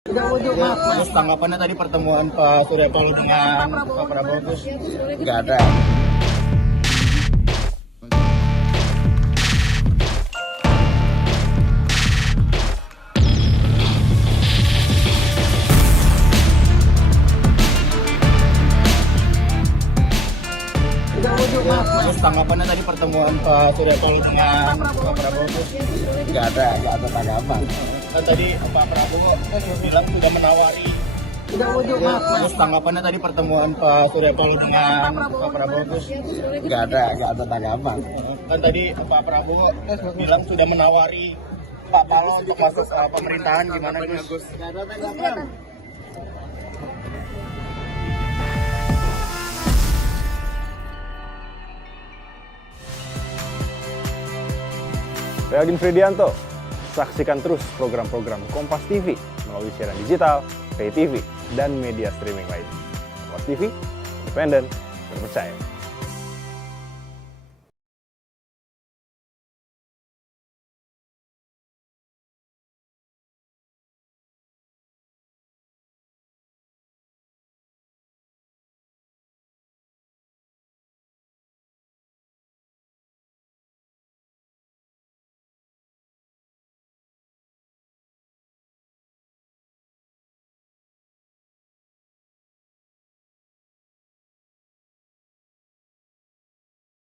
Terus tanggapannya tadi pertemuan Pak Surya Paloh dengan Pak Prabowo terus nggak ada. Terus tanggapannya tadi pertemuan Pak Surya Paloh dengan Pak Prabowo terus nggak ada tanggapan. Kan tadi Pak Prabowo bilang sudah menawari. Terus tanggapannya tadi pertemuan Pak Surya Paloh dengan Pak Prabowo terus nggak ada tanggapan. Kan tadi Pak Prabowo bilang sudah menawari Pak Paloh untuk masuk pemerintahan, gimana Gus? Nggak ada tanggapan. Saya Aldin Fridianto. Saksikan terus program-program Kompas TV melalui siaran digital, pay TV, dan media streaming lain. Kompas TV, independen, terpercaya.